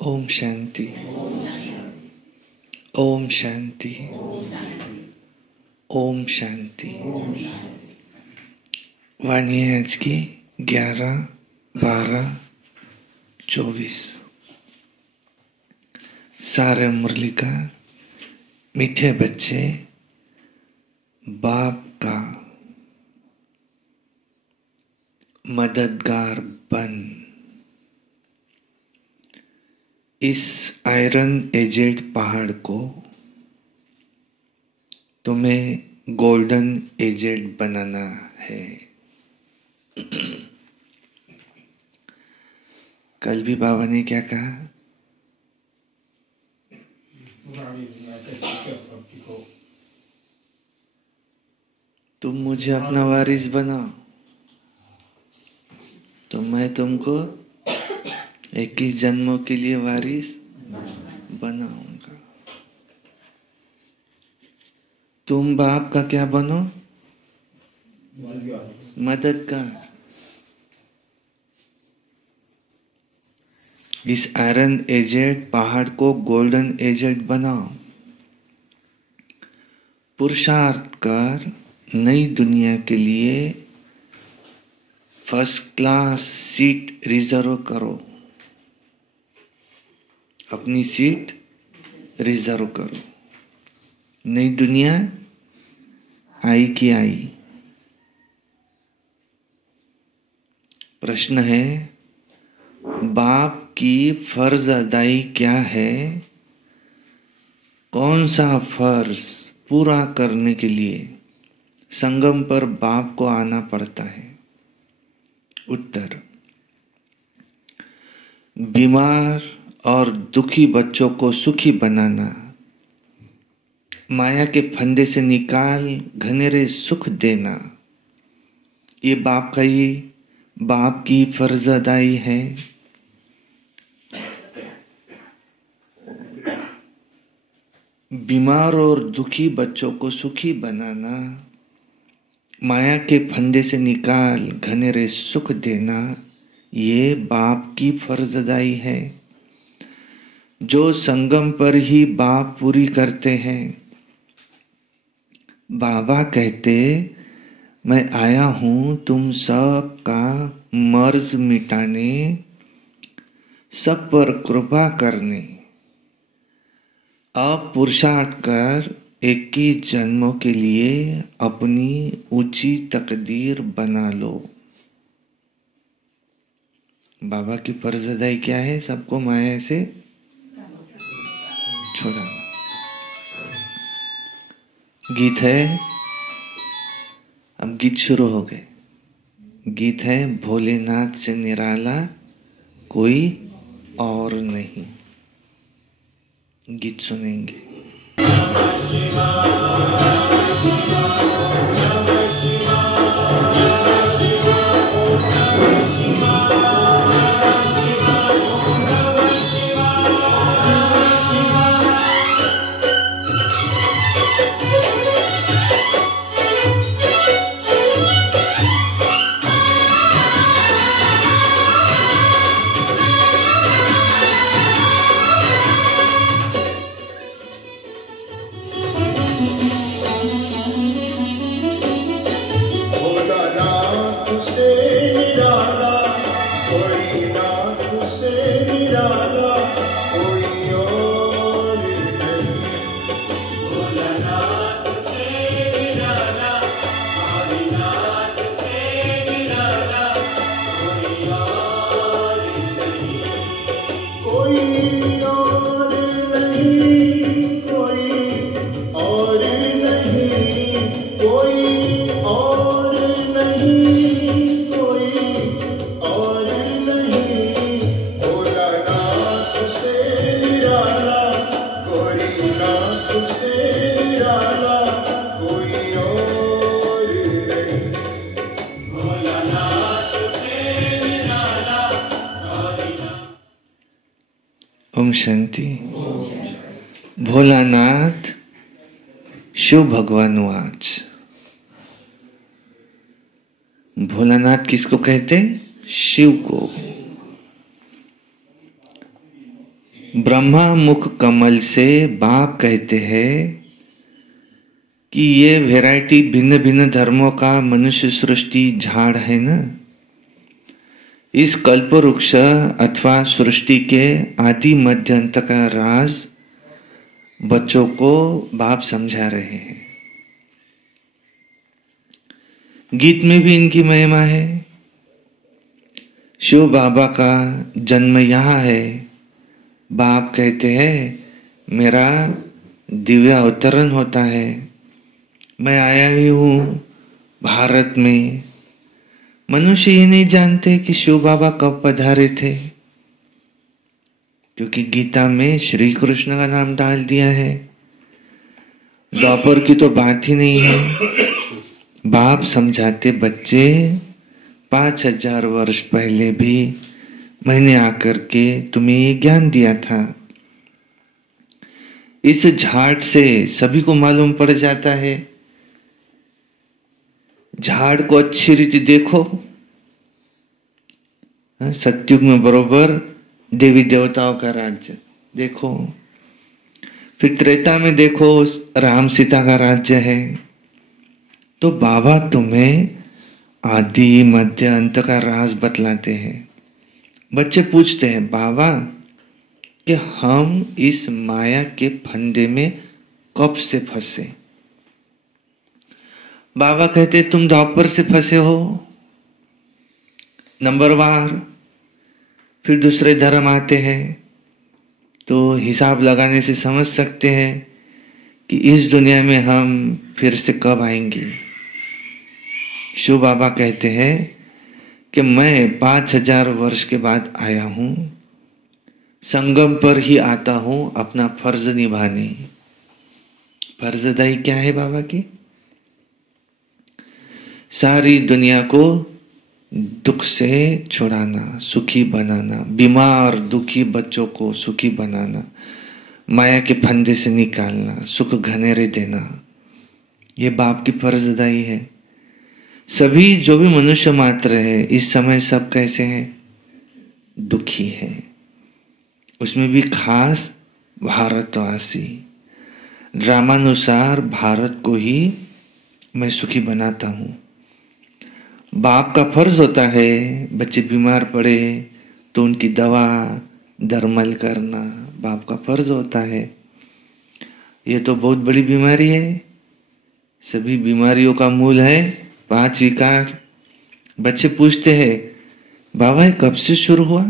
ओम शांति। ओम शांति। ओम शांति। वाणी है आज की 11/12/24। सारे मुरली का मीठे बच्चे बाप का मददगार बन। इस आयरन एजेड पहाड़ को तुम्हें गोल्डन एजेड बनाना है। कल भी बाबा ने क्या कहा? तुम मुझे अपना वारिस बनाओ तो मैं तुमको 21 जन्मों के लिए वारिस बनाऊंगा। तुम बाप का क्या बनो? मददगार। इस आयरन एजेड पहाड़ को गोल्डन एजेड बनाओ। पुरुषार्थ कर नई दुनिया के लिए फर्स्ट क्लास सीट रिजर्व करो। अपनी सीट रिजर्व करो। नई दुनिया आई कि आई। प्रश्न है, बाप की फर्ज अदाई क्या है? कौन सा फर्ज पूरा करने के लिए संगम पर बाप को आना पड़ता है? उत्तर, बीमार और दुखी बच्चों को सुखी बनाना, माया के फंदे से निकाल घनेरे सुख देना, ये बाप की फर्ज अदाई है। बीमार और दुखी बच्चों को सुखी बनाना, माया के फंदे से निकाल घनेरे सुख देना, ये बाप की फर्ज अदाई है जो संगम पर ही बाप पूरी करते हैं। बाबा कहते, मैं आया हूं तुम सब का मर्ज मिटाने, सब पर कृपा करने। अब पुरुषार्थ कर 21 जन्मों के लिए अपनी ऊंची तकदीर बना लो। बाबा की फर्ज अदाई क्या है? सबको माया से छोड़ाना। गीत है, अब गीत शुरू हो गए। गीत है, भोलेनाथ से निराला कोई और नहीं। गीत सुनेंगे। ओम शांति। भोलानाथ शिव भगवान वाच। भोलानाथ किसको कहते? शिव को। ब्रह्मा मुख कमल से बाप कहते हैं कि ये वैरायटी भिन्न भिन्न धर्मों का मनुष्य सृष्टि झाड़ है ना, इस कल्प वृक्ष अथवा सृष्टि के आदि मध्य अंत का राज बच्चों को बाप समझा रहे हैं। गीत में भी इनकी महिमा है। शिव बाबा का जन्म यहाँ है। बाप कहते हैं मेरा दिव्य अवतरण होता है, मैं आया ही हूँ भारत में। मनुष्य ये नहीं जानते कि शिव बाबा कब पधारे थे, क्योंकि गीता में श्री कृष्ण का नाम डाल दिया है। द्वापर की तो बात ही नहीं है। बाप समझाते बच्चे 5000 वर्ष पहले भी मैंने आकर के तुम्हें ये ज्ञान दिया था। इस झाड़ से सभी को मालूम पड़ जाता है। झाड़ को अच्छी रीति देखो। सतयुग में बरोबर देवी देवताओं का राज्य देखो, फिर त्रेता में देखो राम सीता का राज्य है। तो बाबा तुम्हें आदि मध्य अंत का राज बतलाते हैं। बच्चे पूछते हैं बाबा कि हम इस माया के फंदे में कब से फंसे। बाबा कहते तुम द्वापर से फंसे हो नंबरवार, फिर दूसरे धर्म आते हैं, तो हिसाब लगाने से समझ सकते हैं कि इस दुनिया में हम फिर से कब आएंगे। शिव बाबा कहते हैं कि मैं 5000 वर्ष के बाद आया हूं, संगम पर ही आता हूं अपना फर्ज निभाने। फर्जदाई क्या है बाबा की? सारी दुनिया को दुख से छुड़ाना, सुखी बनाना, बीमार दुखी बच्चों को सुखी बनाना, माया के फंदे से निकालना, सुख घनेरे देना, ये बाप की फर्जदाई है। सभी जो भी मनुष्य मात्र है इस समय सब कैसे हैं? दुखी है। उसमें भी खास भारतवासी। ड्रामानुसार भारत को ही मैं सुखी बनाता हूं। बाप का फर्ज होता है बच्चे बीमार पड़े तो उनकी दवा दरमल करना, बाप का फर्ज होता है। ये तो बहुत बड़ी बीमारी है। सभी बीमारियों का मूल है 5 विकार। बच्चे पूछते हैं बाबा ये कब से शुरू हुआ?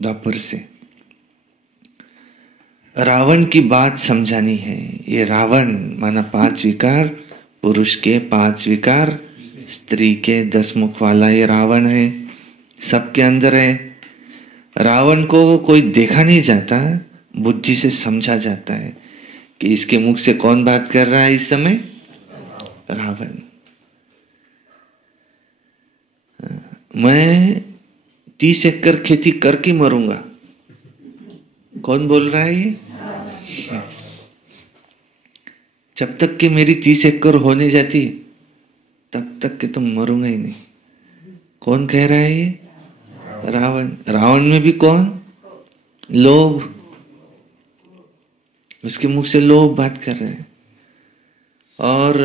द्वापर से। रावण की बात समझानी है। ये रावण माना 5 विकार, पुरुष के 5 विकार, स्त्री के 10 मुख वाला ये रावण है, सबके अंदर है। रावण को कोई देखा नहीं जाता, बुद्धि से समझा जाता है कि इसके मुख से कौन बात कर रहा है इस समय? रावण। मैं 30 एकड़ खेती करके मरूंगा। कौन बोल रहा है ये? जब तक कि मेरी 30 एकड़ होने जाती तब तक कि तुम मरूंगा ही नहीं। कौन कह रहा है ये? रावण। रावण में भी कौन? लोभ। उसके मुख से लोभ बात कर रहे हैं। और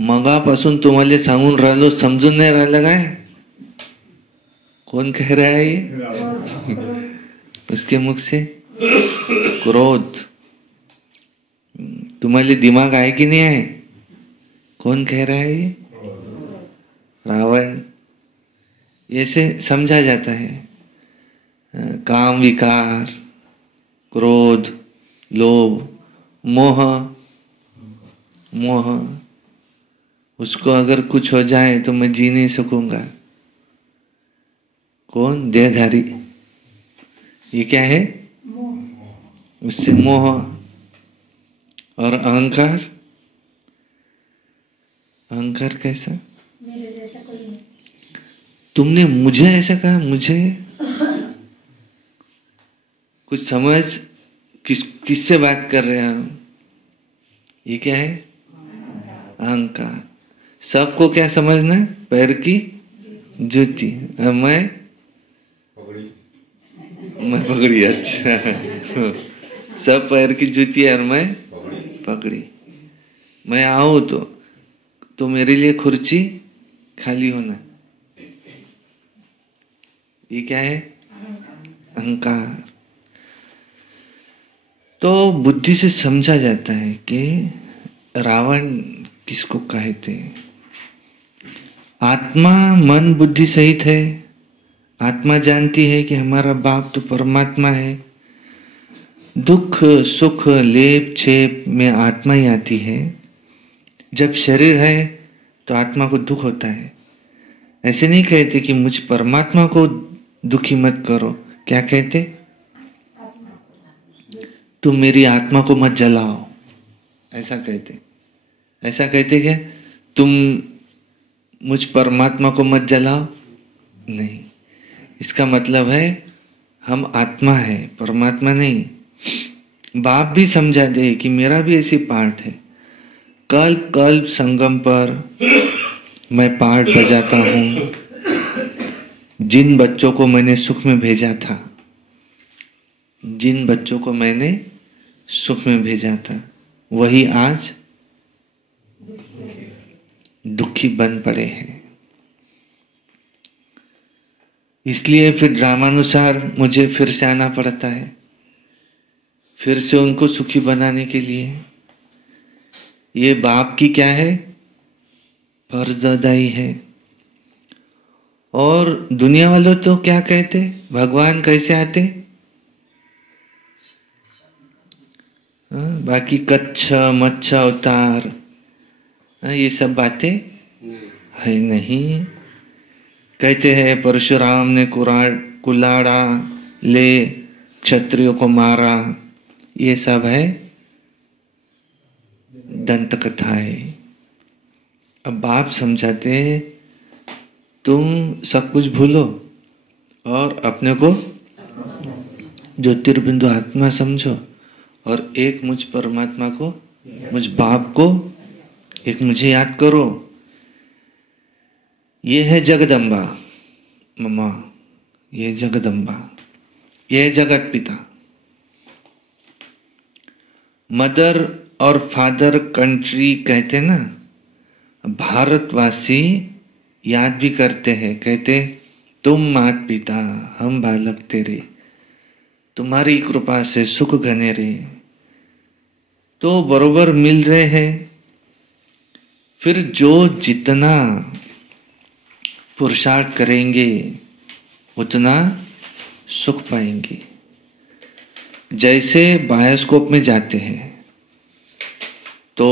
मगापासून तुम्हाला सांगून राहिलो समजून नाही राहिलं काय? कौन कह रहा है ये? उसके मुख से क्रोध। तुम्हारे दिमाग है कि नहीं है? कौन कह रहा है ये? रावण। ऐसे समझा जाता है। काम विकार, क्रोध, लोभ, मोह। मोह उसको अगर कुछ हो जाए तो मैं जी नहीं सकूंगा। कौन? देहधारी। ये क्या है? उससे मोह। और अहंकार। अहंकार कैसा? मेरे जैसा कोई नहीं। तुमने मुझे ऐसा कहा? मुझे कुछ समझ किससे बात कर रहे हैं हम? ये क्या है? अहंकार। सबको क्या समझना? पैर की जूती। मैं मैं पकड़ी, अच्छा। सब पैर की जूती और मैं पकड़ी। मैं आऊं तो मेरे लिए खुर्ची खाली होना, ये क्या है? अहंकार। तो बुद्धि से समझा जाता है कि रावण किसको कहते हैं। आत्मा मन बुद्धि सहित है। आत्मा जानती है कि हमारा बाप तो परमात्मा है। दुख सुख लेप छेप में आत्मा ही आती है। जब शरीर है तो आत्मा को दुख होता है। ऐसे नहीं कहते कि मुझ परमात्मा को दुखी मत करो, क्या कहते? तुम मेरी आत्मा को मत जलाओ, ऐसा कहते। ऐसा कहते क्या? तुम मुझ परमात्मा को मत जलाओ, नहीं। इसका मतलब है हम आत्मा है, परमात्मा नहीं। बाप भी समझा दे कि मेरा भी ऐसी पार्ट है। कल्प कल्प संगम पर मैं पार्ट बजाता हूँ। जिन बच्चों को मैंने सुख में भेजा था, जिन बच्चों को मैंने सुख में भेजा था, वही आज दुखी बन पड़े हैं। इसलिए फिर ड्रामानुसार मुझे फिर से आना पड़ता है, फिर से उनको सुखी बनाने के लिए। ये बाप की क्या है? फर्ज अदाई है। और दुनिया वालों तो क्या कहते? भगवान कैसे आते? बाकी कच्छ मच्छ अवतार, ये सब बातें है नहीं। कहते हैं परशुराम ने कुलाड़ा ले क्षत्रियों को मारा, ये सब है दंत कथा है। अब बाप समझाते हैं तुम सब कुछ भूलो और अपने को ज्योतिर्बिंदु आत्मा समझो, और एक मुझ परमात्मा को, मुझ बाप को, एक मुझे याद करो। ये है जगदम्बा मम्मा, ये जगदम्बा, ये है जगत पिता। मदर और फादर कंट्री कहते ना, भारतवासी याद भी करते हैं। कहते तुम मात पिता, हम बालक तेरे, तुम्हारी कृपा से सुख घने रे। तो बरोबर मिल रहे हैं। फिर जो जितना पुरुषार्थ करेंगे उतना सुख पाएंगे। जैसे बायोस्कोप में जाते हैं तो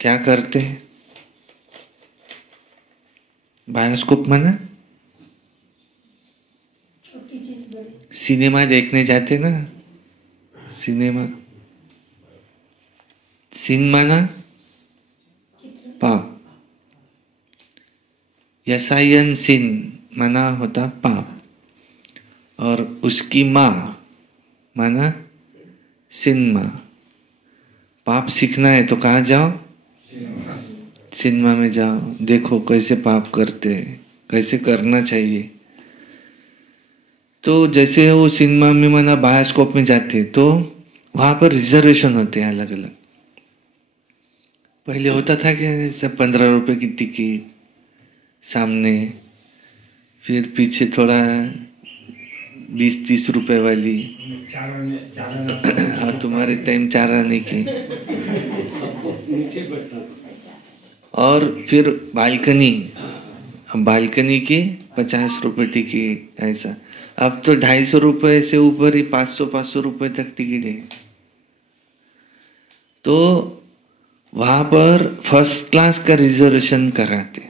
क्या करते हैं? बायोस्कोप माना छोटी चीज बड़ी। सिनेमा देखने जाते ना, सिनेमा। सिन माना पाप, यसायन सिन माना होता पाप, और उसकी माँ माना सिन माँ। पाप सीखना है तो कहाँ जाओ? सिनेमा में जाओ, देखो कैसे पाप करते हैं, कैसे करना चाहिए। तो जैसे वो सिनेमा में माना बायोस्कोप में जाते तो वहां पर रिजर्वेशन होते हैं अलग अलग। पहले होता था कि सब 15 रुपए की टिकट सामने, फिर पीछे थोड़ा 20-30 रुपए वाली। हाँ, तुम्हारे टाइम 4 आने की। और फिर बालकनी, बालकनी की 50 रुपए टिकट, ऐसा। अब तो 250 रुपए से ऊपर ही 500 रुपए तक टिकट है। तो वहां पर फर्स्ट क्लास का रिजर्वेशन कराते।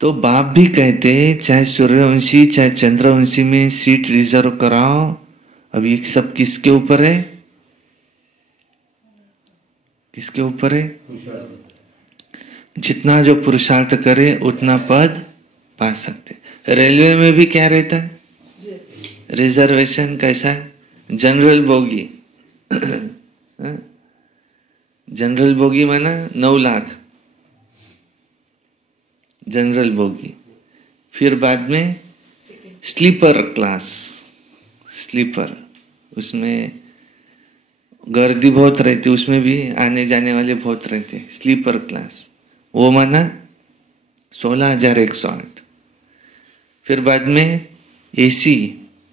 तो बाप भी कहते चाहे सूर्यवंशी चाहे चंद्रवंशी में सीट रिजर्व कराओ। अब ये सब किसके ऊपर है? किसके ऊपर है? जितना जो पुरुषार्थ करे उतना पद पा सकते। रेलवे में भी क्या रहता है? रिजर्वेशन कैसा? General bogie. जनरल बोगी माना 9 लाख जनरल बोगी। फिर बाद में स्लीपर क्लास, स्लीपर, उसमें गर्दी बहुत रहती, उसमें भी आने जाने वाले बहुत रहते। स्लीपर क्लास वो माना 16,108। फिर बाद में एसी,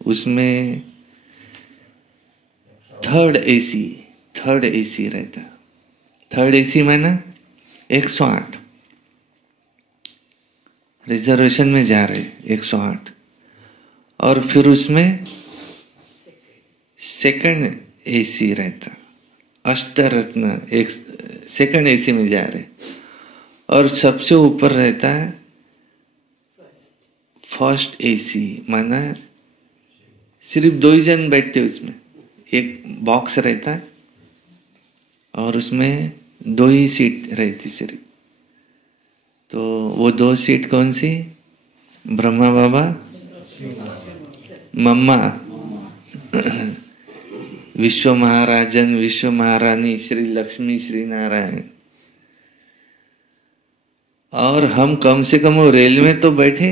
उसमें थर्ड एसी रहता। थर्ड एसी माना 108, रिजर्वेशन में जा रहे 108। और फिर उसमें सेकंड एसी रहता, अष्टरत्न, एक सेकंड एसी में जा रहे। और सबसे ऊपर रहता है फर्स्ट एसी, माना सिर्फ 2 ही जन बैठते उसमें, एक बॉक्स रहता है और उसमें 2 ही सीट रहती सिर्फ। तो वो 2 सीट कौन सी? ब्रह्मा बाबा, मम्मा, विश्व महाराजन, विश्व महारानी, श्री लक्ष्मी, श्री नारायण। और हम कम से कम वो रेल में तो बैठे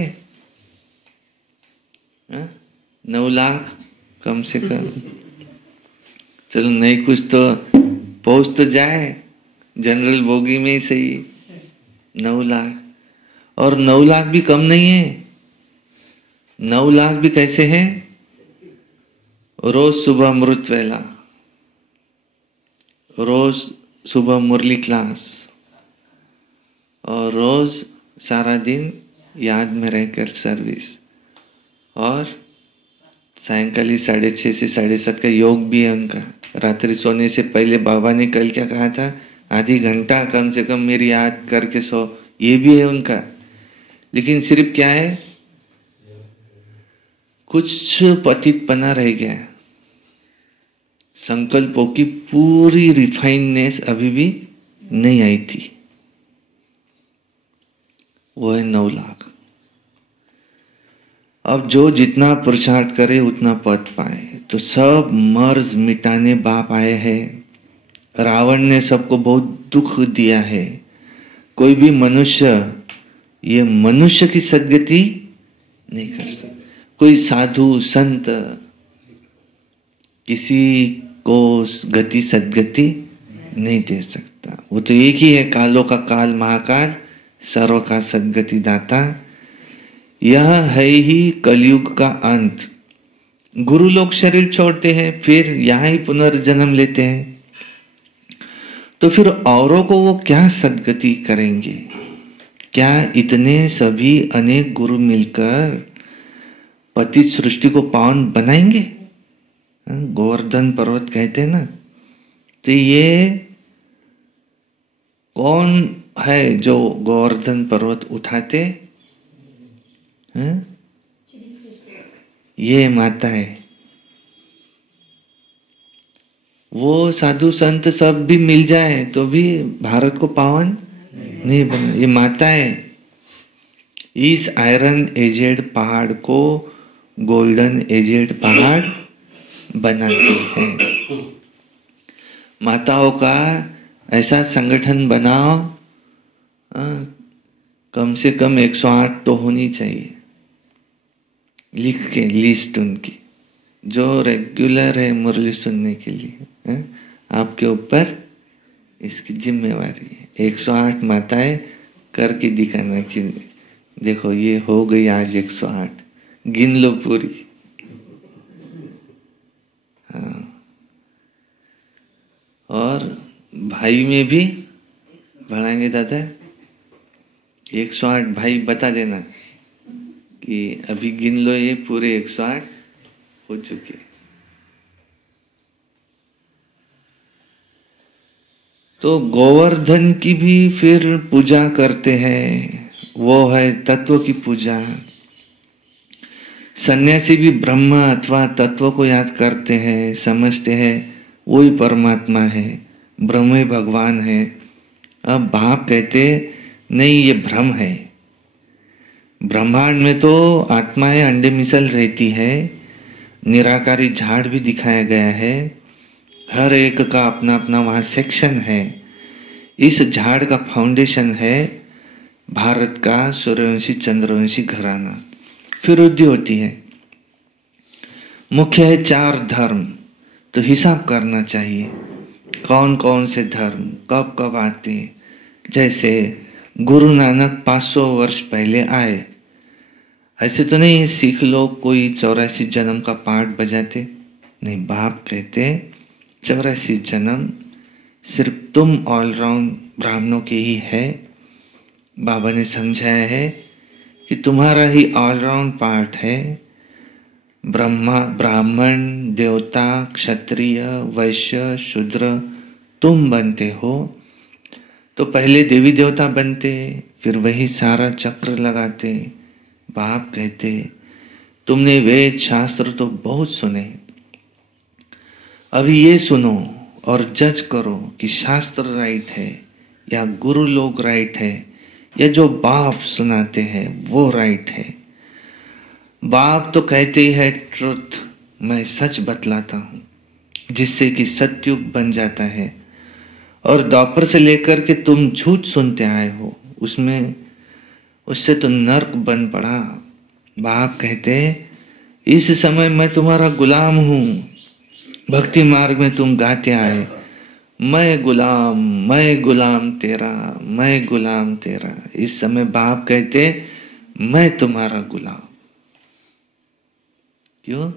9 लाख कम से कम। चलो नहीं कुछ तो पहुंच तो जाए, जनरल बोगी में ही सही 9 लाख। और 9 लाख भी कम नहीं है। 9 लाख भी कैसे है? रोज सुबह अमृत वेला, रोज सुबह मुरली क्लास, और रोज सारा दिन याद में रहकर सर्विस, और सायंकाली 6:30 से 7:30 का योग भी है उनका। रात्रि सोने से पहले बाबा ने कल क्या कहा था? आधी घंटा कम से कम मेरी याद करके सो, ये भी है उनका। लेकिन सिर्फ क्या है, कुछ पतितपना रह गया, संकल्पों की पूरी रिफाइननेस अभी भी नहीं आई थी। वो है 9 लाख। अब जो जितना पुरुषार्थ करे उतना पद पाए। तो सब मर्ज मिटाने बाप आए हैं। रावण ने सबको बहुत दुख दिया है। कोई भी मनुष्य ये मनुष्य की सद्गति नहीं कर सकता। कोई साधु संत किसी को गति सद्गति नहीं दे सकता। वो तो एक ही है, कालों का काल महाकाल, सर्व का सद्गति दाता। यह है ही कलयुग का अंत। गुरु लोग शरीर छोड़ते हैं, फिर यहाँ ही पुनर्जन्म लेते हैं। तो फिर औरों को वो क्या सद्गति करेंगे? क्या इतने सभी अनेक गुरु मिलकर पतित सृष्टि को पावन बनाएंगे? गोवर्धन पर्वत कहते हैं ना, तो ये कौन है जो गोवर्धन पर्वत उठाते हैं? ये माता है। वो साधु संत सब भी मिल जाए तो भी भारत को पावन नहीं बना। ये माता है। इस आयरन एजेड पहाड़ को गोल्डन एजेड पहाड़ बनाती है। माताओं का ऐसा संगठन बनाओ, कम से कम 108 तो होनी चाहिए, लिख के लिस्ट उनकी, जो रेगुलर है मुरली सुनने के लिए। आपके ऊपर इसकी जिम्मेवारी है। 108 माताएं करके दिखाना कि देखो ये हो गई आज 108, गिन लो पूरी। हाँ। और भाई में भी बढ़ाएंगे दादा, 108 भाई बता देना कि अभी गिन लो, ये पूरे 108 हो चुके। तो गोवर्धन की भी फिर पूजा करते हैं, वो है तत्व की पूजा। सन्यासी भी ब्रह्म अथवा तत्व को याद करते हैं, समझते हैं वही परमात्मा है, ब्रह्म ही भगवान है। अब बाप कहते नहीं, ये भ्रम है। ब्रह्मांड में तो आत्माएं अंडे मिसल रहती है, निराकारी झाड़ भी दिखाया गया है, हर एक का अपना अपना वहां सेक्शन है। इस झाड़ का फाउंडेशन है भारत का सूर्यवंशी चंद्रवंशी घराना। फिर वृद्धि होती है। मुख्य है 4 धर्म। तो हिसाब करना चाहिए कौन कौन से धर्म कब कब आते। जैसे गुरु नानक 500 वर्ष पहले आए। ऐसे तो नहीं सिख लोग कोई 84 जन्म का पाठ बजाते नहीं। बाप कहते 84 जन्म सिर्फ तुम ऑलराउंड ब्राह्मणों के ही है। बाबा ने समझाया है कि तुम्हारा ही ऑलराउंड पार्ट है। ब्रह्मा ब्राह्मण देवता क्षत्रिय वैश्य शूद्र तुम बनते हो। तो पहले देवी देवता बनते, फिर वही सारा चक्र लगाते। बाप कहते तुमने वेद शास्त्र तो बहुत सुने, अभी ये सुनो और जज करो कि शास्त्र राइट है या गुरु लोग राइट है या जो बाप सुनाते हैं वो राइट है। बाप तो कहते ही है ट्रुथ, मैं सच बतलाता हूँ जिससे कि सत्युग बन जाता है। और द्वापर से लेकर के तुम झूठ सुनते आए हो, उससे तो नर्क बन पड़ा। बाप कहते इस समय मैं तुम्हारा गुलाम हूँ। भक्ति मार्ग में तुम गाते आए मैं गुलाम तेरा, मैं गुलाम तेरा। इस समय बाप कहते मैं तुम्हारा गुलाम। क्यों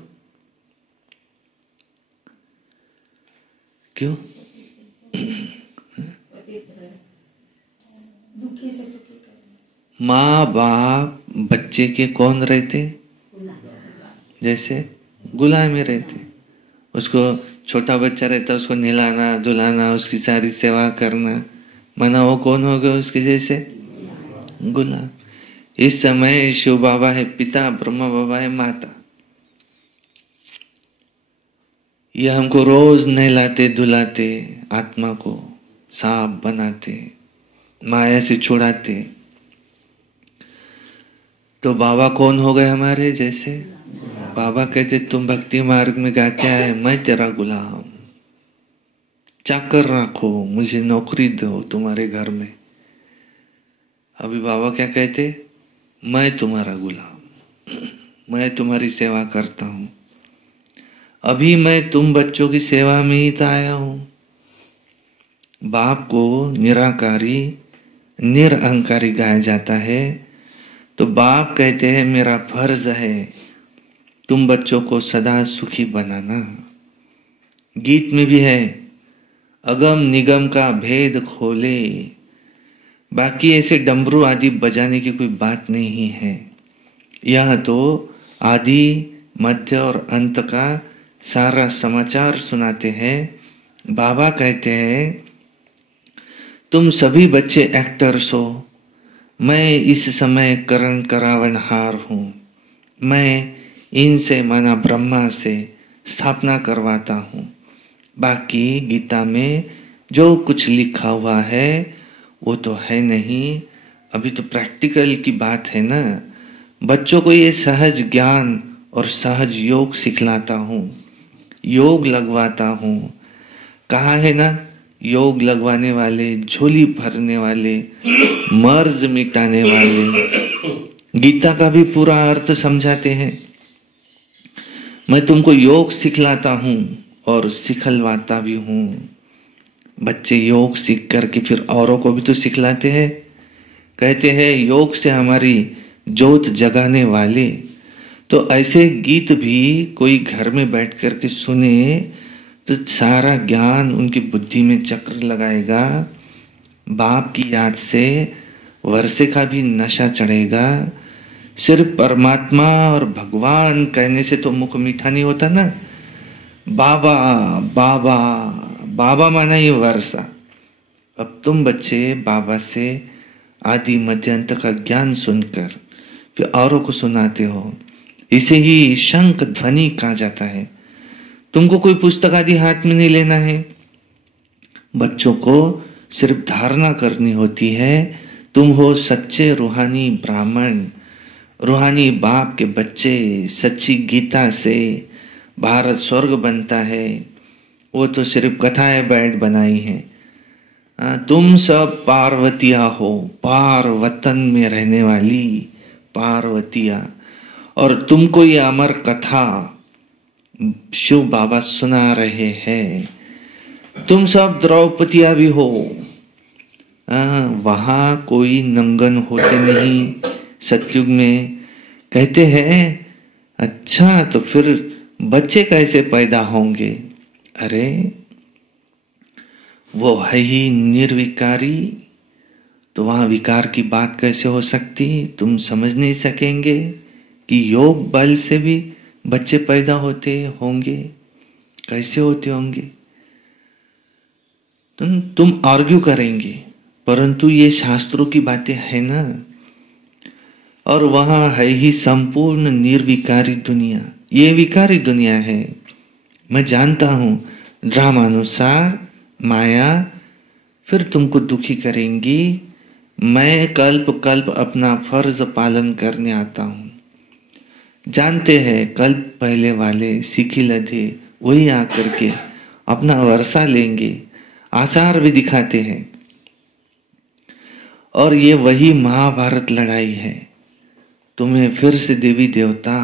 क्यों? दुखी से सुखी कर। माँ बाप बच्चे के कौन रहते? जैसे गुलाम में रहते। उसको छोटा बच्चा रहता, उसको नहलाना धुलाना, उसकी सारी सेवा करना, माना वो कौन हो गया उसके जैसे? गुलाम। इस समय शिव बाबा है पिता, ब्रह्मा बाबा है माता। ये हमको रोज नहलाते धुलाते, आत्मा को साफ बनाते, माया से छुड़ाते। तो बाबा कौन हो गए हमारे जैसे? बाबा कहते तुम भक्ति मार्ग में गाते आए मैं तेरा गुलाम, चाकर रखो, मुझे नौकरी दो तुम्हारे घर में। अभी बाबा क्या कहते? मैं तुम्हारा गुलाम, मैं तुम्हारी सेवा करता हूं। अभी मैं तुम बच्चों की सेवा में ही तो आया हूं। बाप को निराकारी निरअहंकारी गाया जाता है। तो बाप कहते हैं मेरा फर्ज है तुम बच्चों को सदा सुखी बनाना। गीत में भी है अगम निगम का भेद खोले। बाकी ऐसे डमरू आदि बजाने की कोई बात नहीं है। यह तो आदि मध्य और अंत का सारा समाचार सुनाते हैं। बाबा कहते हैं तुम सभी बच्चे एक्टर्स हो, मैं इस समय करण करावनहार हूं। मैं इनसे माना ब्रह्मा से स्थापना करवाता हूं। बाकी गीता में जो कुछ लिखा हुआ है वो तो है नहीं। अभी तो प्रैक्टिकल की बात है ना। बच्चों को ये सहज ज्ञान और सहज योग सिखलाता हूं, योग लगवाता हूं। कहा है ना योग लगवाने वाले, झोली भरने वाले, मर्ज मिटाने वाले। गीता का भी पूरा अर्थ समझाते हैं। मैं तुमको योग सिखलाता हूं और सिखलवाता भी हूं। बच्चे योग सीख करके फिर औरों को भी तो सिखलाते हैं। कहते हैं योग से हमारी जोत जगाने वाले। तो ऐसे गीत भी कोई घर में बैठ करके सुने तो सारा ज्ञान उनकी बुद्धि में चक्र लगाएगा। बाप की याद से वर्षे का भी नशा चढ़ेगा। सिर्फ परमात्मा और भगवान कहने से तो मुख मीठा नहीं होता ना। बाबा बाबा बाबा माना ये वर्षा। अब तुम बच्चे बाबा से आदि मध्य अंत का ज्ञान सुनकर फिर औरों को सुनाते हो। इसे ही शंख ध्वनि कहा जाता है। तुमको कोई पुस्तक आदि हाथ में नहीं लेना है। बच्चों को सिर्फ धारणा करनी होती है। तुम हो सच्चे रूहानी ब्राह्मण, रूहानी बाप के बच्चे। सच्ची गीता से भारत स्वर्ग बनता है। वो तो सिर्फ कथाएं बैठ बनाई है। तुम सब पार्वतिया हो, पार वतन में रहने वाली पार्वतिया, और तुमको ये अमर कथा शिव बाबा सुना रहे हैं। तुम सब द्रौपदिया भी हो। वहां कोई नंगन होते नहीं सतयुग में। कहते हैं अच्छा तो फिर बच्चे कैसे पैदा होंगे? अरे वो है ही निर्विकारी, तो वहां विकार की बात कैसे हो सकती? तुम समझ नहीं सकेंगे कि योग बल से भी बच्चे पैदा होते होंगे, कैसे होते होंगे? तुम आर्ग्यू करेंगे, परंतु ये शास्त्रों की बातें है ना। और वहां है ही संपूर्ण निर्विकारी दुनिया। ये विकारी दुनिया है, मैं जानता हूं। ड्रामानुसार माया फिर तुमको दुखी करेंगी। मैं कल्प कल्प अपना फर्ज पालन करने आता हूं। जानते हैं कल्प पहले वाले सीखी लधे वही आकर के अपना वर्षा लेंगे, आसार भी दिखाते हैं। और ये वही महाभारत लड़ाई है। तुम्हें फिर से देवी देवता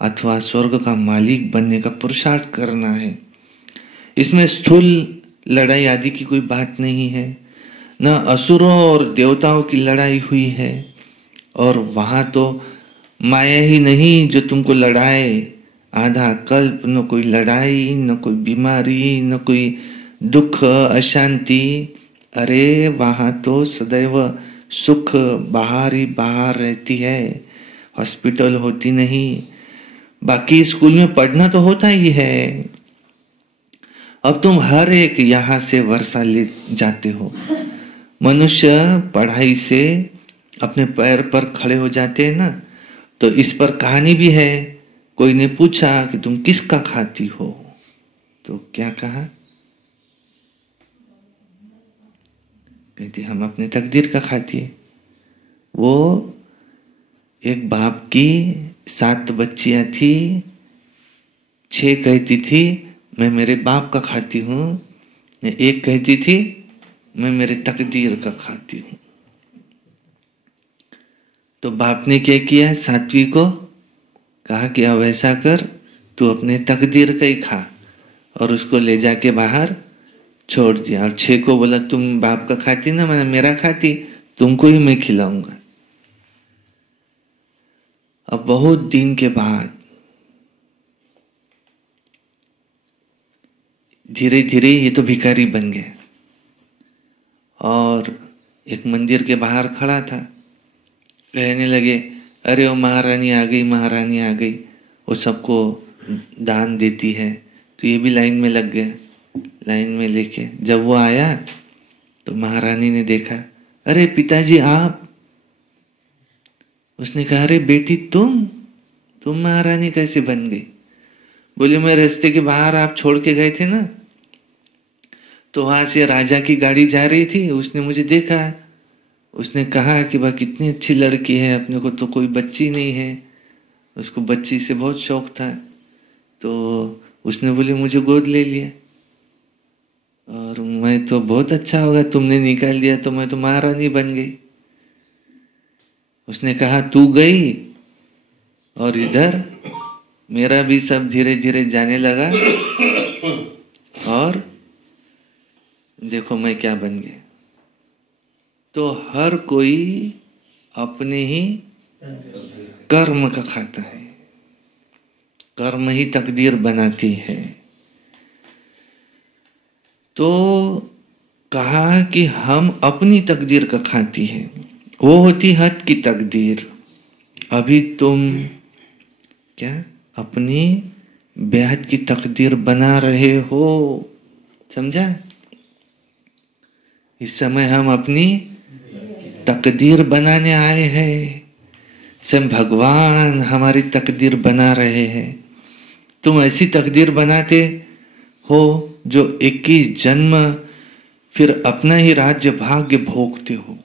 अथवा स्वर्ग का मालिक बनने का पुरुषार्थ करना है। इसमें स्थूल लड़ाई आदि की कोई बात नहीं है, न असुरों और देवताओं की लड़ाई हुई है। और वहां तो माया ही नहीं जो तुमको लड़ाए। आधा कल्प न कोई लड़ाई, न कोई बीमारी, न कोई दुख अशांति। अरे वहां तो सदैव सुख बाहर ही बाहर रहती है, हॉस्पिटल होती नहीं। बाकी स्कूल में पढ़ना तो होता ही है। अब तुम हर एक यहां से वर्षा ले जाते हो। मनुष्य पढ़ाई से अपने पैर पर खड़े हो जाते हैं ना, तो इस पर कहानी भी है। कोई ने पूछा कि तुम किसका खाती हो, तो क्या कहा? कहती हम अपने तकदीर का खाती है। वो एक बाप की 7 बच्चियां थी, 6 कहती थी मैं मेरे बाप का खाती हूं, 1 कहती थी मैं मेरे तकदीर का खाती हूं। तो बाप ने क्या किया? 7वीं को कहा कि अब ऐसा कर, तू अपने तकदीर का ही खा, और उसको ले जाके बाहर छोड़ दिया। और 6 को बोला तुम बाप का खाती ना, मैंने मेरा खाती, तुमको ही मैं खिलाऊंगा। अब बहुत दिन के बाद धीरे धीरे ये तो भिखारी बन गया, और एक मंदिर के बाहर खड़ा था। कहने लगे अरे वो महारानी आ गई, महारानी आ गई, वो सबको दान देती है। तो ये भी लाइन में लग गया, लाइन में लेके जब वो आया तो महारानी ने देखा, अरे पिताजी आप। उसने कहा अरे बेटी तुम महारानी कैसे बन गई? बोले मैं रास्ते के बाहर आप छोड़ के गए थे ना, तो वहां से राजा की गाड़ी जा रही थी, उसने मुझे देखा। उसने कहा कि वाह कितनी अच्छी लड़की है, अपने को तो कोई बच्ची नहीं है। उसको बच्ची से बहुत शौक था, तो उसने बोले मुझे गोद ले लिया। और मैं तो बहुत अच्छा होगा, तुमने निकाल दिया तो मैं तो महारानी बन गई। उसने कहा तू गई और इधर मेरा भी सब धीरे धीरे जाने लगा, और देखो मैं क्या बन गया। तो हर कोई अपने ही कर्म का खाता है, कर्म ही तकदीर बनाती है। तो कहा कि हम अपनी तकदीर का खाती है, वो होती हद की तकदीर। अभी तुम क्या अपनी बेहद की तकदीर बना रहे हो, समझा? इस समय हम अपनी तकदीर बनाने आए हैं। स्वयं भगवान हमारी तकदीर बना रहे हैं। तुम ऐसी तकदीर बनाते हो जो 21 जन्म फिर अपना ही राज्य भाग्य भोगते हो।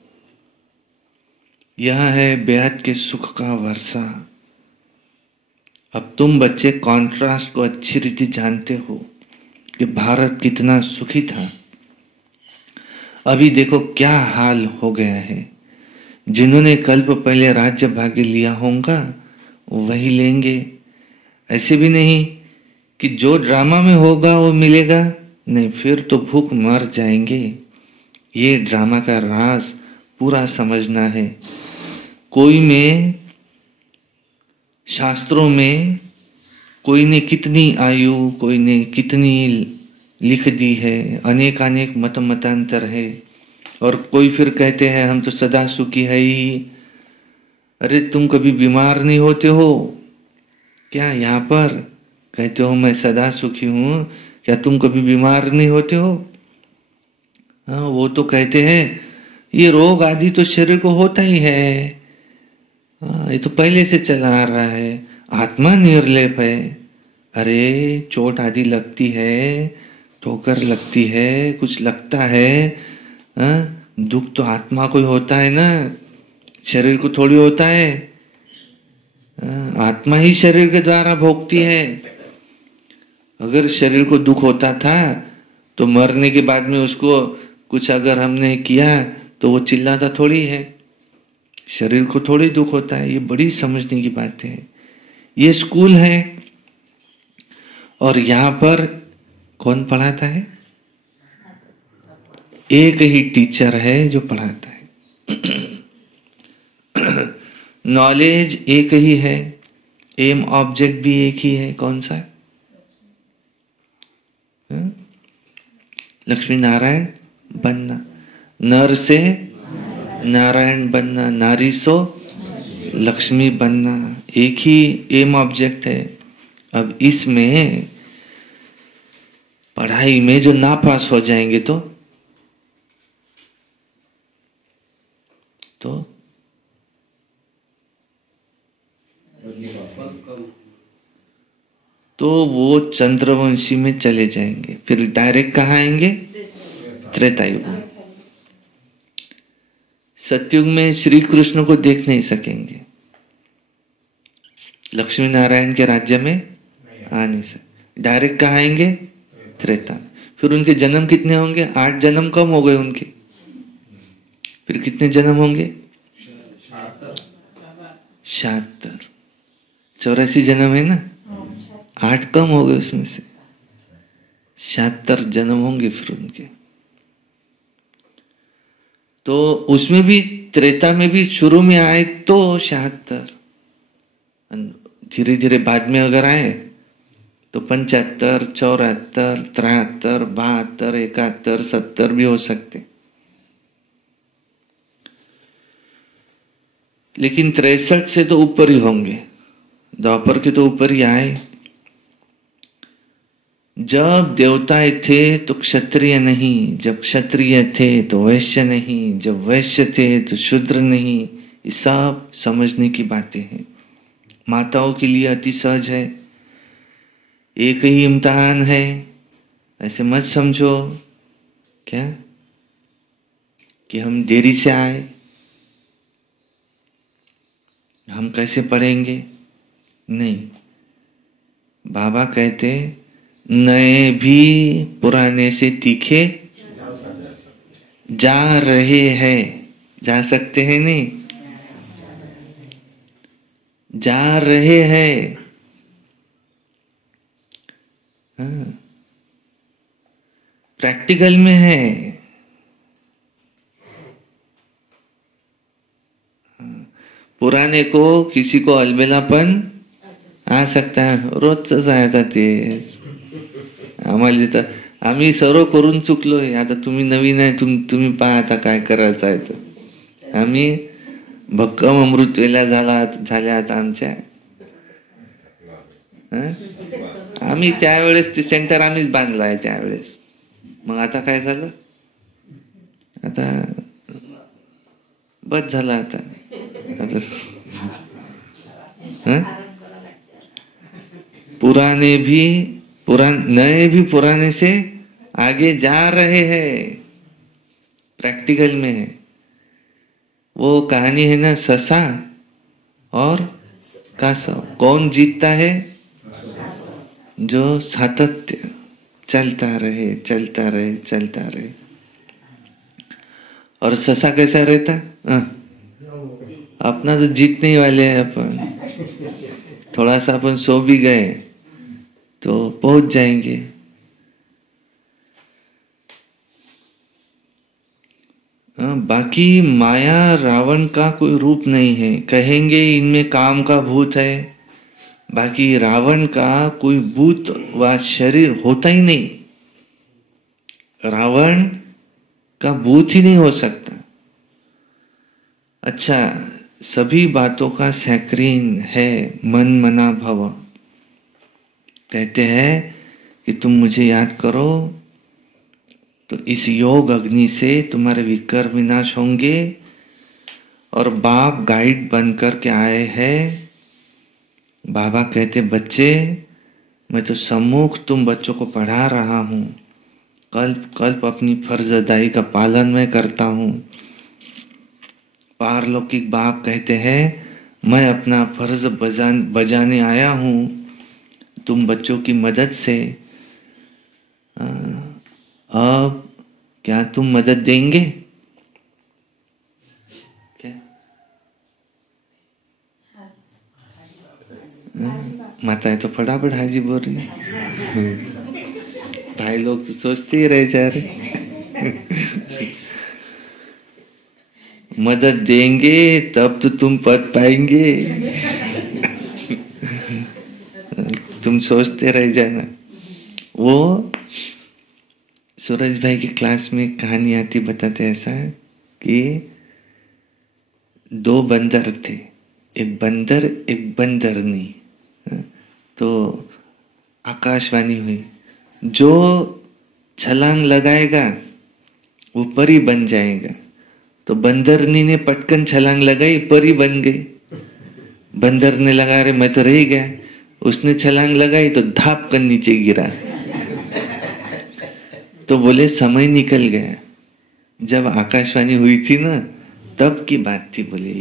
यह है बेहद के सुख का वर्षा। अब तुम बच्चे कॉन्ट्रास्ट को अच्छी रीति जानते हो कि भारत कितना सुखी था। अभी देखो क्या हाल हो गया है। जिन्होंने कल्प पहले राज्य भाग्य लिया होगा वही लेंगे। ऐसे भी नहीं कि जो ड्रामा में होगा वो मिलेगा, नहीं, फिर तो भूख मर जाएंगे। ये ड्रामा का राज पूरा समझना है। कोई में शास्त्रों में कोई ने कितनी आयु, कोई ने कितनी लिख दी है, अनेक अनेक मतांतर है। और कोई फिर कहते हैं हम तो सदा सुखी है ही। अरे तुम कभी बीमार नहीं होते हो क्या? यहाँ पर कहते हो मैं सदा सुखी हूं, क्या तुम कभी बीमार नहीं होते हो? हाँ, वो तो कहते हैं ये रोग आदि तो शरीर को होता ही है। हाँ, ये तो पहले से चला आ रहा है, आत्मा निर्लेप है। अरे चोट आदि लगती है, ठोकर लगती है, कुछ लगता है, हाँ, दुख तो आत्मा को ही होता है ना, शरीर को थोड़ी होता है। आत्मा ही शरीर के द्वारा भोगती है। अगर शरीर को दुख होता था तो मरने के बाद में उसको कुछ अगर हमने किया तो वो चिल्लाता थोड़ी है। शरीर को थोड़ी दुख होता है। ये बड़ी समझने की बात है। ये स्कूल है और यहाँ पर कौन पढ़ाता है? एक ही टीचर है जो पढ़ाता है। नॉलेज एक ही है, एम ऑब्जेक्ट भी एक ही है। कौन सा? लक्ष्मी नारायण बनना, नर से नारायण बनना, नारी सो लक्ष्मी बनना, एक ही एम ऑब्जेक्ट है। अब इसमें पढ़ाई में जो नापास हो जाएंगे तो वो चंद्रवंशी में चले जाएंगे। फिर डायरेक्ट कहाँ आएंगे? त्रेता युग में। सतयुग में श्री कृष्ण को देख नहीं सकेंगे, लक्ष्मी नारायण के राज्य में आ नहीं सकते। डायरेक्ट कहाँ आएंगे? त्रेता। फिर उनके जन्म कितने होंगे? 8 जन्म कम हो गए उनके। फिर कितने जन्म होंगे? 76। 84 जन्म है ना, 8 कम हो गए उसमें से, 76 जन्म होंगे फिर उनके। तो उसमें भी त्रेता में भी शुरू में आए तो 76, धीरे धीरे बाद में अगर आए तो 75, 74, 73, 72, 71, 70 भी हो सकते। लेकिन 63 से तो ऊपर ही होंगे, द्वापर के तो ऊपर ही आए। जब देवताएं थे तो क्षत्रिय नहीं, जब क्षत्रिय थे तो वैश्य नहीं, जब वैश्य थे तो शूद्र नहीं। ये सब समझने की बातें हैं। माताओं के लिए अति सहज है, एक ही इम्तिहान है। ऐसे मत समझो क्या कि हम देरी से आए, हम कैसे पढ़ेंगे? नहीं, बाबा कहते नए भी पुराने से तीखे जा रहे हैं। जा सकते हैं नहीं, जा रहे हैं। हाँ, प्रैक्टिकल में है। पुराने को किसी को अलबेलापन आ सकता है, रोजच आहे आता ते। आम्हाला तर आम्ही सर्व करून चुकलोय, आता तुम्ही नवीन आहे, तुम्ही पहा आता काय करायचं आहे तर। आम्ही भक्कम अमृत वेला झाल्या आता आमच्या। आम्ही त्यावेळेस ते सेंटर आम्हीच बांधलं आहे त्यावेळेस। मग आता काय झालं? आता बस झालं आता। पुराने भी नए भी पुराने से आगे जा रहे हैं, प्रैक्टिकल में है। वो कहानी है ना, ससा और कासव। कौन जीतता है? जो सातत्य, चलता रहे चलता रहे चलता रहे। और ससा कैसा रहता? अपना तो जीतने वाले हैं अपन। थोड़ा सा अपन सो भी गए तो पहुंच जाएंगे। बाकी माया रावण का कोई रूप नहीं है। कहेंगे इनमें काम का भूत है, बाकी रावण का कोई भूत व शरीर होता ही नहीं। रावण का भूत ही नहीं हो सकता। अच्छा, सभी बातों का सैक्रीन है मन मना भव। कहते हैं कि तुम मुझे याद करो तो इस योग अग्नि से तुम्हारे विकर विनाश होंगे। और बाप गाइड बनकर के आए हैं। बाबा कहते बच्चे, मैं तो सम्मुख तुम बच्चों को पढ़ा रहा हूं, कल्प कल्प अपनी फर्ज अदाई का पालन मैं करता हूं। पारलौकिक बाप कहते हैं मैं अपना फर्ज बजाने आया हूं तुम बच्चों की मदद से। अब क्या तुम मदद देंगे? क्या? माताएं तो फटाफट हाजी बोल रही है। भाई लोग तो सोचते ही रह जा रहे। मदद देंगे तब तो तुम पद पाएंगे। तुम सोचते रह जाना। वो सूरज भाई की क्लास में कहानी आती, बताते ऐसा कि दो बंदर थे, एक बंदर एक बंदरनी। तो आकाशवाणी हुई, जो छलांग लगाएगा वो परी बन जाएगा। तो बंदरनी ने पटकन छलांग लगाई, परी बन गई। बंदर ने लगा रहे मैं तो रह गया, उसने छलांग लगाई तो धाप कर नीचे गिरा। तो बोले समय निकल गया। जब आकाशवाणी हुई थी ना तब की बात थी। बोले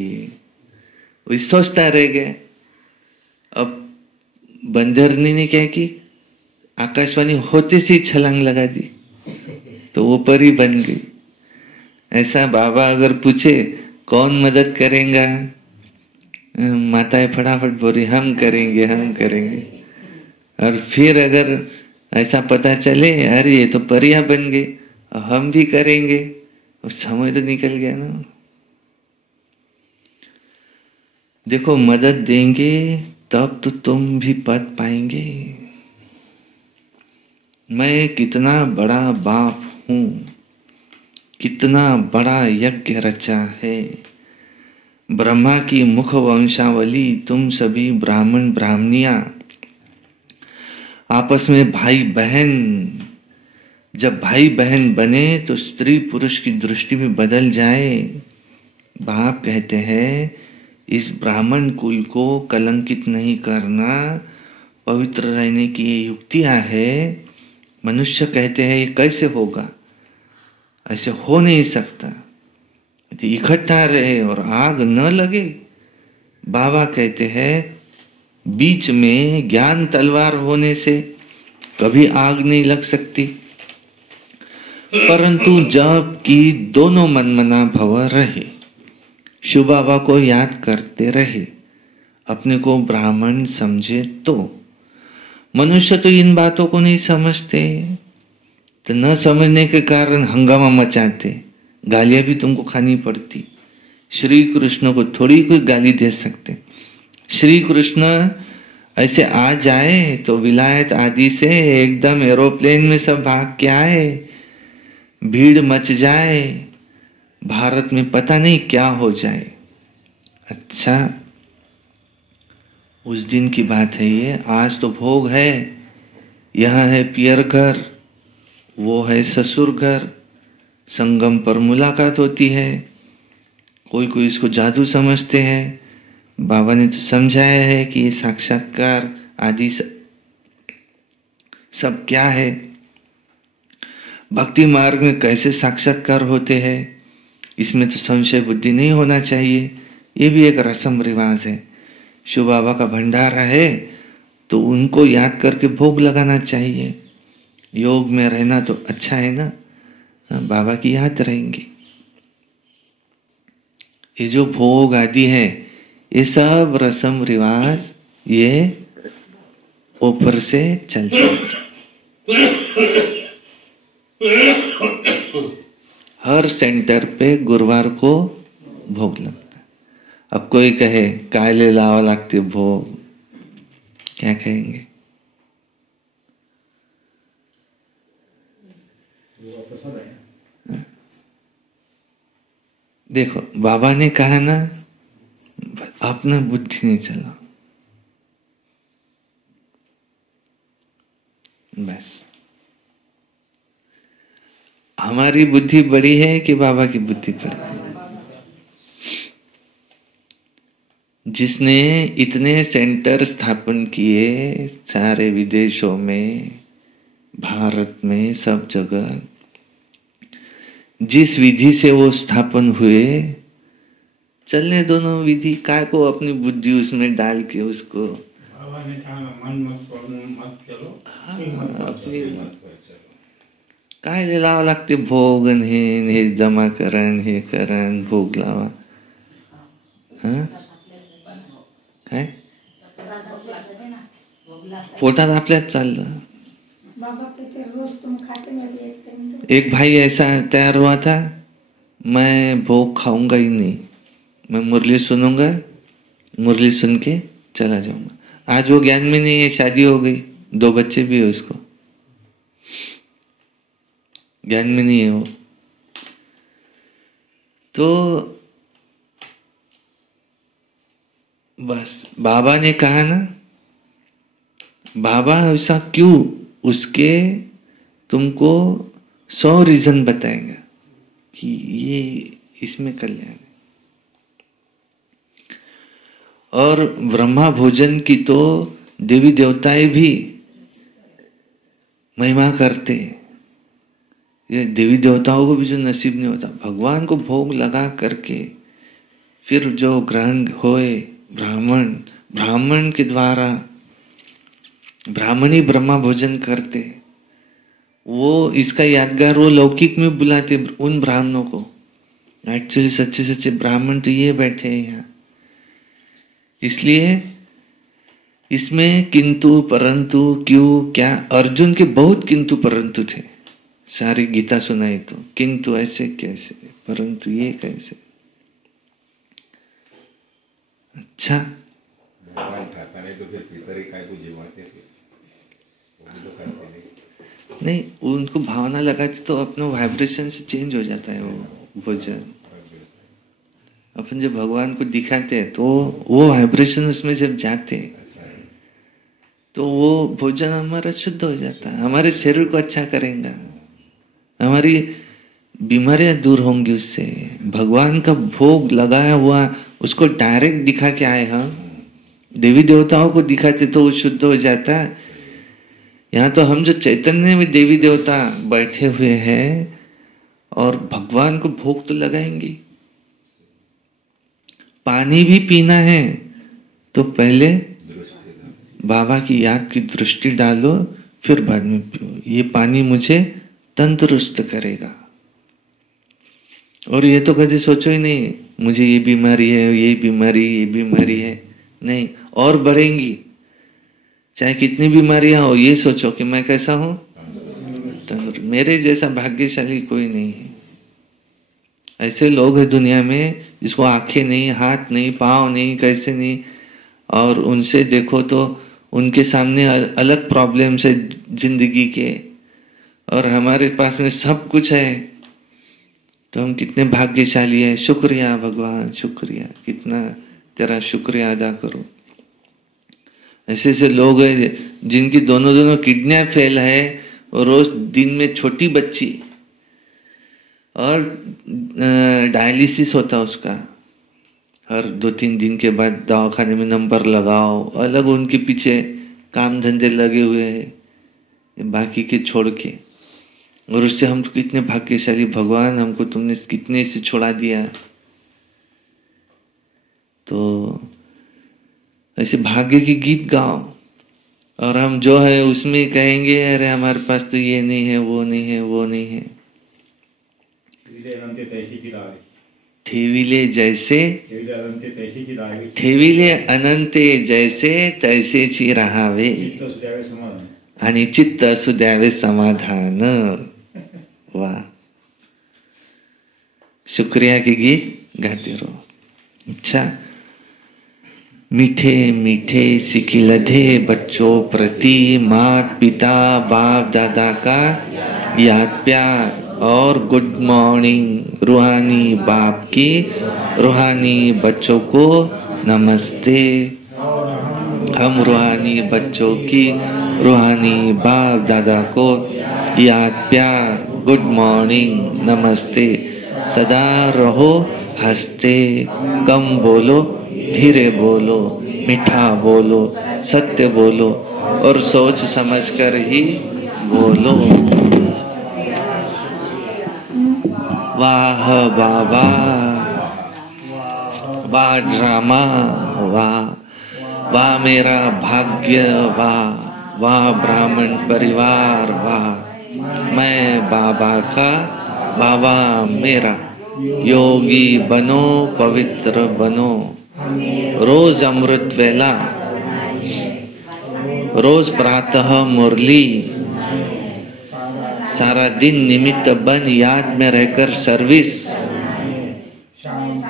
वही सोचता रह गया। अब बंदरनी ने क्या की, आकाशवाणी होते से छलांग लगा दी तो वो परी बन गई। ऐसा बाबा अगर पूछे कौन मदद करेगा, माताएं फटाफट बोली हम करेंगे हम करेंगे। और फिर अगर ऐसा पता चले अरे ये तो परियां बन गए, हम भी करेंगे, और समय तो निकल गया ना। देखो मदद देंगे तब तो तुम भी पद पाएंगे। मैं कितना बड़ा बाप हूं, कितना बड़ा यज्ञ रचा है। ब्रह्मा की मुख वंशावली तुम सभी ब्राह्मण ब्राह्मणियां, आपस में भाई बहन। जब भाई बहन बने तो स्त्री पुरुष की दृष्टि में बदल जाए। बाप कहते हैं इस ब्राह्मण कुल को कलंकित नहीं करना, पवित्र रहने की ये युक्तियां है। मनुष्य कहते हैं ये कैसे होगा, ऐसे हो नहीं सकता, इकट्ठा रहे और आग न लगे। बाबा कहते हैं बीच में ज्ञान तलवार होने से कभी आग नहीं लग सकती, परंतु जब कि दोनों मनमना भव रहे, शिव बाबा को याद करते रहे, अपने को ब्राह्मण समझे तो। मनुष्य तो इन बातों को नहीं समझते, तो न समझने के कारण हंगामा मचाते, गालियां भी तुमको खानी पड़ती। श्री कृष्ण को थोड़ी कोई गाली दे सकते। श्री कृष्ण ऐसे आ जाए तो विलायत आदि से एकदम एरोप्लेन में सब भाग के आए, भीड़ मच जाए, भारत में पता नहीं क्या हो जाए। अच्छा उस दिन की बात है ये। आज तो भोग है, यहाँ है पियर घर, वो है ससुर घर, संगम पर मुलाकात होती है। कोई कोई इसको जादू समझते हैं। बाबा ने तो समझाया है कि ये साक्षात्कार आदि सब क्या है, भक्ति मार्ग में कैसे साक्षात्कार होते हैं, इसमें तो संशय बुद्धि नहीं होना चाहिए। ये भी एक रस्म रिवाज है। शिव बाबा का भंडारा है तो उनको याद करके भोग लगाना चाहिए। योग में रहना तो अच्छा है ना, बाबा की याद रहेंगे। ये जो भोग आदि है, ये सब रस्म रिवाज ये ऊपर से चलते हैं। हर सेंटर पे गुरुवार को भोग लगता है। अब कोई कहे काले लावा लागते भोग, क्या कहेंगे? देखो बाबा ने कहा ना, अपना बुद्धि नहीं चला, बस। हमारी बुद्धि बड़ी है कि बाबा की बुद्धि बड़ी है? जिसने इतने सेंटर स्थापन किए सारे विदेशों में, भारत में, सब जगह, जिस विधि से वो स्थापन हुए, चलने दोनों विधि, काय को अपनी बुद्धि उसमें डाल के उसको अपनी काय लावा लागते भोगन हे जमा करण, हे करण, भोग लावा। हाँ काय पोटात आपल्यात चाललं। एक भाई ऐसा तैयार हुआ था, मैं भोग खाऊंगा ही नहीं, मैं मुरली सुनूंगा, मुरली सुन के चला जाऊंगा। आज वो ज्ञान में नहीं है, शादी हो गई, 2 बच्चे भी है उसको, ज्ञान में नहीं है वो। तो बस बाबा ने कहा ना, बाबा ऐसा क्यों, उसके तुमको 100 रीजन बताएगा कि ये इसमें कल्याण है। और ब्रह्मा भोजन की तो देवी देवताएं भी महिमा करते हैं। ये देवी देवताओं को भी जो नसीब नहीं होता, भगवान को भोग लगा करके फिर जो ग्रहण होए, ब्राह्मण के द्वारा ब्राह्मणी ब्रह्मा भोजन करते, वो इसका यादगार वो लौकिक में बुलाते उन ब्राह्मणों को। एक्चुअली सच्चे सच्चे ब्राह्मण तो ये बैठे हैं यहाँ। इसलिए इसमें किंतु परंतु क्यों क्या, अर्जुन के बहुत किंतु परंतु थे। सारी गीता सुनाई तो किंतु ऐसे कैसे, परंतु ये कैसे। अच्छा नहीं, उनको भावना लगाती तो अपना वाइब्रेशन से चेंज हो जाता है वो भोजन। अपन जब भगवान को दिखाते हैं तो वो वाइब्रेशन उसमें जब जाते हैं तो वो भोजन हमारा शुद्ध हो जाता है, हमारे शरीर को अच्छा करेगा, हमारी बीमारियां दूर होंगी उससे। भगवान का भोग लगाया हुआ उसको डायरेक्ट दिखा के आए हम, देवी देवताओं को दिखाते तो वो शुद्ध हो जाता। यहाँ तो हम जो चैतन्य में देवी देवता बैठे हुए हैं और भगवान को भोग तो लगाएंगे। पानी भी पीना है तो पहले बाबा की याद की दृष्टि डालो, फिर बाद में पियो। ये पानी मुझे तंदुरुस्त करेगा। और ये तो कभी सोचो ही नहीं मुझे ये बीमारी है, ये बीमारी है, नहीं, और बढ़ेंगी। चाहे कितनी बीमारियां हो, ये सोचो कि मैं कैसा हूं, तंदुरुस्त। मेरे जैसा भाग्यशाली कोई नहीं है। ऐसे लोग हैं दुनिया में जिसको आंखें नहीं, हाथ नहीं, पांव नहीं, कैसे नहीं, और उनसे देखो तो उनके सामने अलग प्रॉब्लम्स है जिंदगी के, और हमारे पास में सब कुछ है। तो हम कितने भाग्यशाली है। शुक्रिया भगवान, शुक्रिया, कितना तेरा शुक्रिया अदा करो। ऐसे ऐसे लोग हैं जिनकी दोनों किडनियां फेल है, और रोज दिन में छोटी बच्ची और डायलिसिस होता उसका, हर 2-3 दिन के बाद दवाखाने में नंबर लगाओ, अलग उनके पीछे काम धंधे लगे हुए हैं बाकी के छोड़ के। और उससे हम कितने भाग्यशाली, भगवान हमको तुमने कितने से छोड़ा दिया। तो ऐसे भाग्य के गीत गाओ, और हम जो है उसमें कहेंगे अरे हमारे पास तो ये नहीं है, वो नहीं है, वो नहीं है। ठेविले जैसे ठेविले अनंते जैसे तैसेची राहावे आणि चित्त असू द्यावे समाधान. वाह, शुक्रिया की गीत गाते रहो. अच्छा, मीठे मीठे सिकिलधे बच्चों प्रति मात पिता बाप दादा का याद प्यार और गुड मॉर्निंग. रूहानी बाप की रूहानी बच्चों को नमस्ते. हम रूहानी बच्चों की रूहानी बाप दादा को याद प्यार गुड मॉर्निंग नमस्ते. सदा रहो हंसते, कम बोलो, धीरे बोलो, मीठा बोलो, सत्य बोलो और सोच समझकर ही बोलो. वाह बाबा, वाह ड्रामा, वाह वाह मेरा भाग्य, वाह वाह ब्राह्मण परिवार, वाह मैं बाबा का, बाबा मेरा. योगी बनो, पवित्र बनो. रोज अमृत वेला, रोज प्रातः मुरली, सारा दिन निमित्त बन याद में रहकर सर्विस.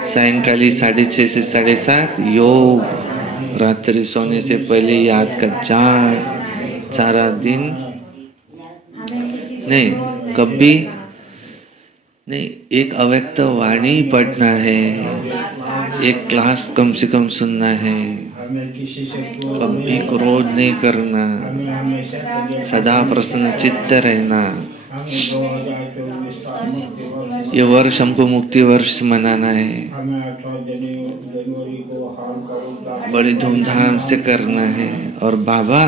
सायंकाली 6:30 से 7:30 योग. रात्रि सोने से पहले याद का जाप. सारा दिन नहीं, कभी नहीं, एक अव्यक्त वाणी पढ़ना है, एक क्लास कम से कम सुनना है. कभी क्रोध नहीं करना, सदा प्रसन्न चित्त रहना. ये वर्ष हमको मुक्ति वर्ष मनाना है, बड़ी धूमधाम से करना है. और बाबा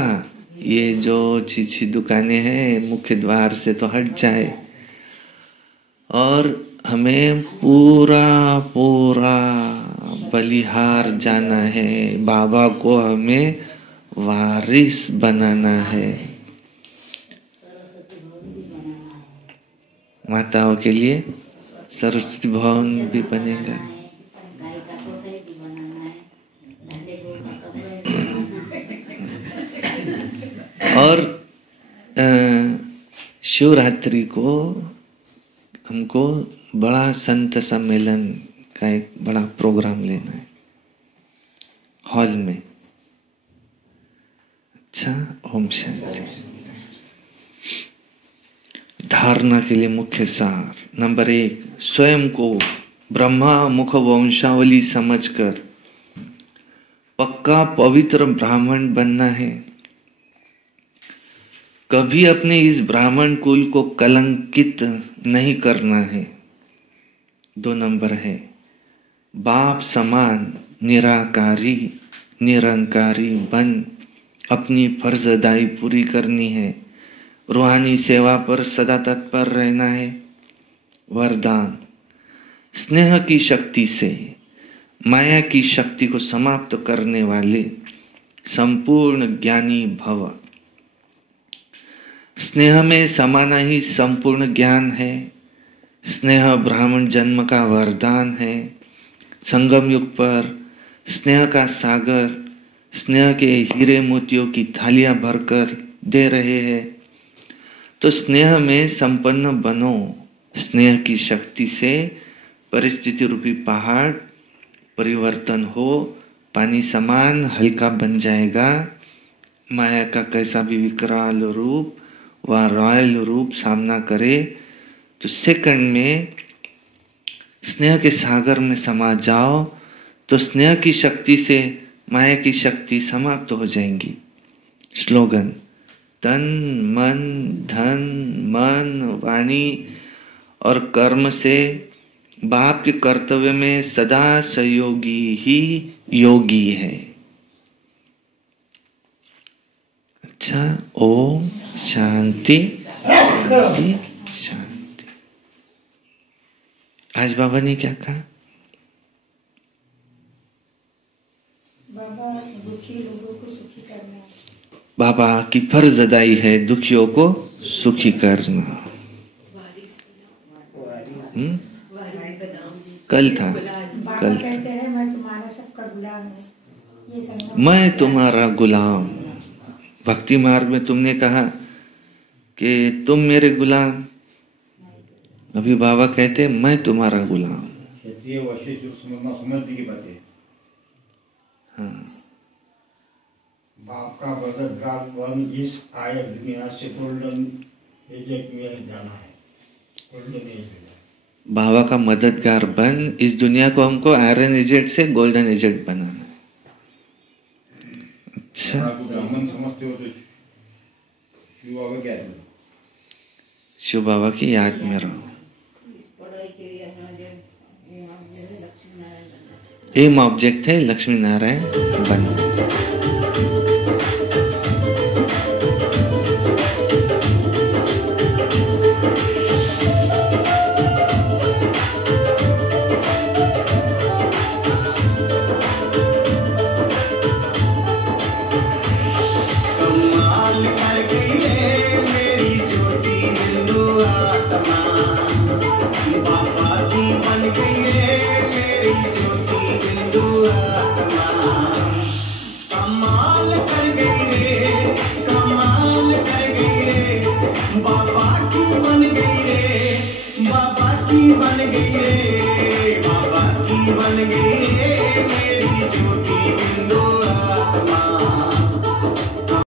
ये जो चीची दुकानें हैं मुख्य द्वार से तो हट जाए और हमें पूरा पूरा बलिहार जाना है. बाबा को हमें वारिस बनाना है. माताओं के लिए सरस्वती भवन भी बनेगा. और शिवरात्रि को हमको बड़ा संत सम्मेलन का एक बड़ा प्रोग्राम लेना है हॉल में. अच्छा, ओम शांति. धारणा के लिए मुख्य सार. नंबर 1, स्वयं को ब्रह्मा मुख वंशावली समझकर पक्का पवित्र ब्राह्मण बनना है. कभी अपने इस ब्राह्मण कुल को कलंकित नहीं करना है. 2 नंबर है, बाप समान निराकारी निरंकारी बन अपनी फर्ज अदाई पूरी करनी है. रूहानी सेवा पर सदा तत्पर रहना है. वरदान, स्नेह की शक्ति से माया की शक्ति को समाप्त करने वाले संपूर्ण ज्ञानी भव. स्नेह में समाना ही संपूर्ण ज्ञान है. स्नेह ब्राह्मण जन्म का वरदान है. संगम युग पर स्नेह का सागर स्नेह के हीरे मोतियों की थालियां भरकर दे रहे हैं. तो स्नेह में संपन्न बनो. स्नेह की शक्ति से परिस्थिति रूपी पहाड़ परिवर्तन हो, पानी समान हल्का बन जाएगा. माया का कैसा भी विकराल रूप व रॉयल रूप सामना करे तो सेकंड में स्नेह के सागर में समा जाओ तो स्नेह की शक्ति से माया की शक्ति समाप्त हो जाएंगी. स्लोगन, तन मन धन मन वाणी और कर्म से बाप के कर्तव्य में सदा सहयोगी ही योगी है. अच्छा, ओम शांति शांति शांति. आज बाबा ने क्या कहा? बाबा दुखी लोगों को सुखी करना. बाबा की फर्ज अदाई है दुखियों को सुखी करना. कल था, बाबा कल कहते हैं मैं तुम्हारा सबका गुलाम हूँ। ये संगम मैं तुम्हारा गुलाम। भक्ति मार्ग में तुमने कहा कि तुम मेरे गुलाम, अभी बाबा कहते हैं मैं तुम्हारा गुलाम। क्षेत्रीय वैशिष्ट समझने की बात है। हाँ, बाप का मददगार बन इस आयत दुनिया से गोल्डन एज में जाना है। गोल्डन एज में बाबा का मददगार बन इस दुनिया को हमको आयरन एजेड से गोल्डन एजेड बनाना है। अच्छा, ब्राह्मण समझते हो तो शिव बाबा क्या है? शिव बाबा की याद में रहो। एम ऑब्जेक्ट है लक्ष्मी नारायण बनना। बाबा की बन गई रे